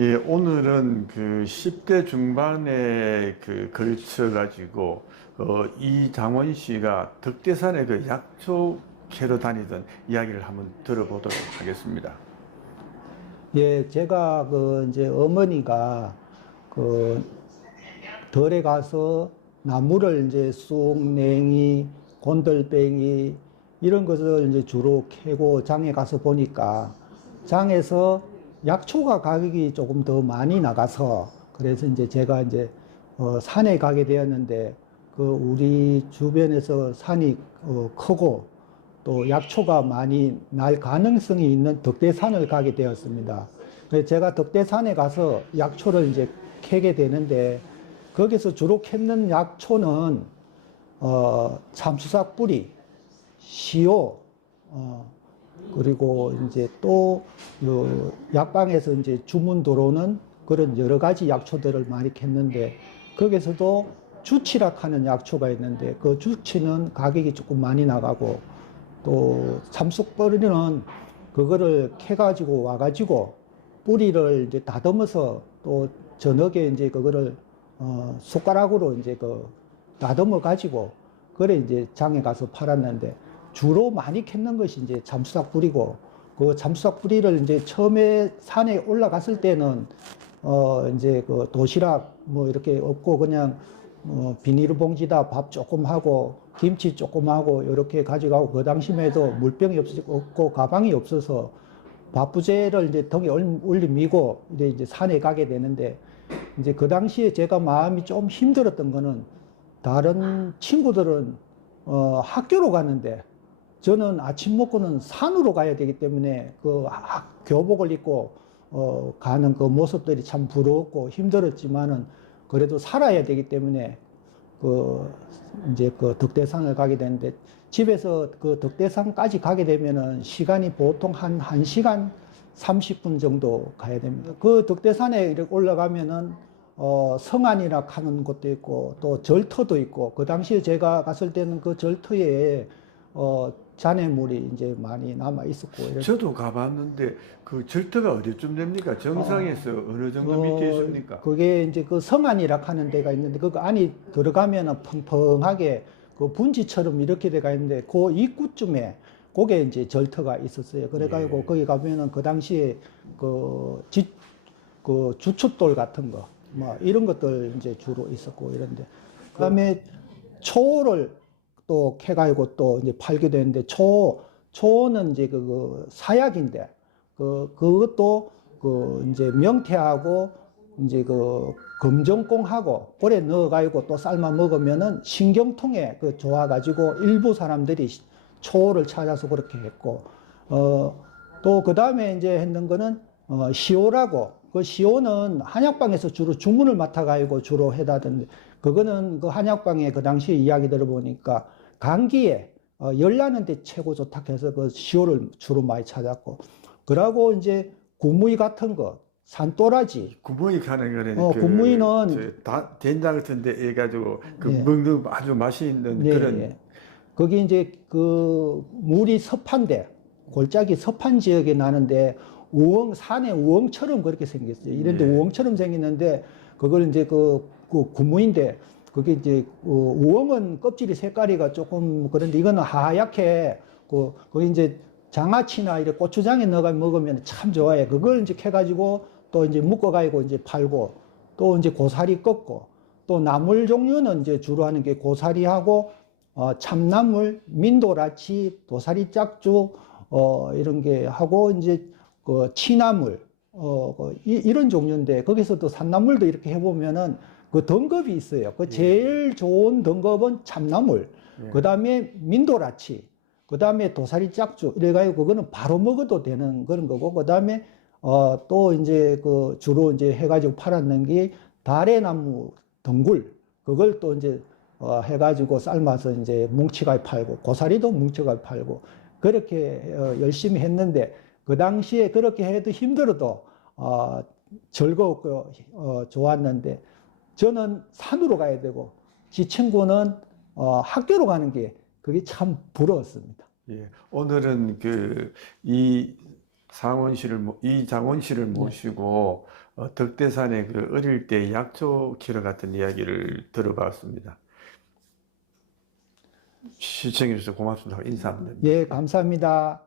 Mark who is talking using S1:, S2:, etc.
S1: 예, 오늘은 그 10대 중반에 그 걸쳐 가지고 어, 이장원 씨가 덕대산에 그 약초 캐러 다니던 이야기를 한번 들어보도록 하겠습니다.
S2: 예, 제가 그 이제 어머니가 그 덜에 가서 나무를 이제 쑥냉이, 곤들뱅이 이런 것을 이제 주로 캐고 장에 가서 보니까 장에서 약초가 가격이 조금 더 많이 나가서 그래서 이제 제가 이제 어 산에 가게 되었는데 그 우리 주변에서 산이 어 크고 또 약초가 많이 날 가능성이 있는 덕대산을 가게 되었습니다. 그래서 제가 덕대산에 가서 약초를 이제 캐게 되는데 거기서 주로 캐는 약초는 어, 참수삭 뿌리, 시오, 어, 그리고 이제 또요 약방에서 이제 주문 들어오는 그런 여러 가지 약초들을 많이 캤는데 거기서도 주치락 하는 약초가 있는데 그 주치는 가격이 조금 많이 나가고 또 참쑥 뿌리는 그거를 캐가지고 와가지고 뿌리를 이제 다듬어서 또 저녁에 이제 그거를 어 숟가락으로 이제 그 다듬어 가지고 그래 이제 장에 가서 팔았는데 주로 많이 캤는 것이 이제 잠수삭 뿌리고 그 잠수삭 뿌리를 이제 처음에 산에 올라갔을 때는 어 이제 그 도시락 뭐 이렇게 없고 그냥 어 비닐봉지다 밥 조금 하고 김치 조금 하고 이렇게 가져가고 그 당시만 해도 물병이 없- 없고 가방이 없어서 밥부제를 이제 등에 올- 올리미고 이제 산에 가게 되는데 이제 그 당시에 제가 마음이 좀 힘들었던 거는 다른 친구들은 어 학교로 가는데 저는 아침 먹고는 산으로 가야 되기 때문에 그 학- 교복을 입고 어 가는 그 모습들이 참 부러웠고 힘들었지만은 그래도 살아야 되기 때문에 그 이제 그 덕대산을 가게 되는데 집에서 그 덕대산까지 가게 되면은 시간이 보통 한 1시간 30분 정도 가야 됩니다. 그 덕대산에 이렇게 올라가면은 어 성안이라 하는 곳도 있고 또 절터도 있고 그 당시에 제가 갔을 때는 그 절터에 어 잔해물이 이제 많이 남아 있었고 이렇게
S1: 저도 가봤는데 그 절터가 어디쯤 됩니까? 정상에서 어 느 정도 밑에 어, 있습니까?
S2: 그게 이제 그 성안이라 하는 데가 있는데 그 안이 들어가면은 펑펑하게 그 분지처럼 이렇게 돼가 있는데 그 입구쯤에 그게 이제 절터가 있었어요. 그래가지고 예. 거기 가면은 그 당시에 그 지, 그 주춧돌 같은 거, 뭐 이런 것들 이제 주로 있었고 이런데 그다음에 초를 또 캐가지고 또 이제 팔게 되는데 초 초는 이제 그, 그 사약인데 그 그것도 그 이제 명태하고 이제 그 검정콩하고 오래 넣어가지고 또 삶아 먹으면은 신경통에 그 좋아가지고 일부 사람들이 시- 초를 찾아서 그렇게 했고 어 또 그 다음에 이제 했는 거는 어 시오라고. 그 시오는 한약방에서 주로 주문을 맡아가지고 주로 해다던데 그거는 그 한약방에 그 당시에 이야기 들어보니까 감기에 어, 열 나는 데 최고 좋다 해서 그 시오를 주로 많이 찾았고 그러고 이제 구무이 같은 거 산도라지
S1: 구멍이 가는 거는 어, 구무이는- 저 다, 된장 같은 데 해가지고 그 예. 먹는 아주 맛이 있는 네, 그런 예.
S2: 거기 이제 그 물이 섭한데 골짜기 섭한 지역에 나는데 우엉 산에 우엉처럼 그렇게 생겼어요. 이런데 예. 우엉처럼 생겼는데 그걸 이제 그, 그 구무인데 그게 이제 어, 우엉은 껍질이 색깔이가 조금 그런데 이거는 하얗게 그 거기 이제 장아찌나 이렇게 고추장에 넣어가 먹으면 참 좋아해. 그걸 이제 캐가지고 또 이제 묶어가지고 이제 팔고 또 이제 고사리 꺾고 또 나물 종류는 이제 주로 하는 게 고사리하고 어, 참나물, 민도라치, 도사리 짝주 어, 이런 게 하고 이제 그 치나물 어, 그 이, 런 종류인데 거기서도 산나물도 이렇게 해보면은 그 등급이 있어요. 그 제일 좋은 등급은 참나물, 예. 그 다음에 민도라치, 그 다음에 도사리 짝주 이래가지고 그거는 바로 먹어도 되는 그런 거고 그 다음에 어, 또 이제 그 주로 이제 해가지고 팔았는 게 다래나무 덩굴 그걸 또 이제 어, 해가지고 삶아서 이제 뭉치가 팔고 고사리도 뭉치가 팔고 그렇게 어, 열심히 했는데 그 당시에 그렇게 해도 힘들어도 어, 즐거웠고 어, 좋았는데 저는 산으로 가야 되고 지 친구는 어, 학교로 가는 게 그게 참 부러웠습니다.
S1: 예, 오늘은 그 이 상원 씨를 모- 이장원 씨를 모시고 어, 덕대산의 그 어릴 때 약초 키러 갔던 이야기를 들어봤습니다. 시청해 주셔서 고맙습니다. 인사 한번
S2: 드립니다. 예, 감사합니다.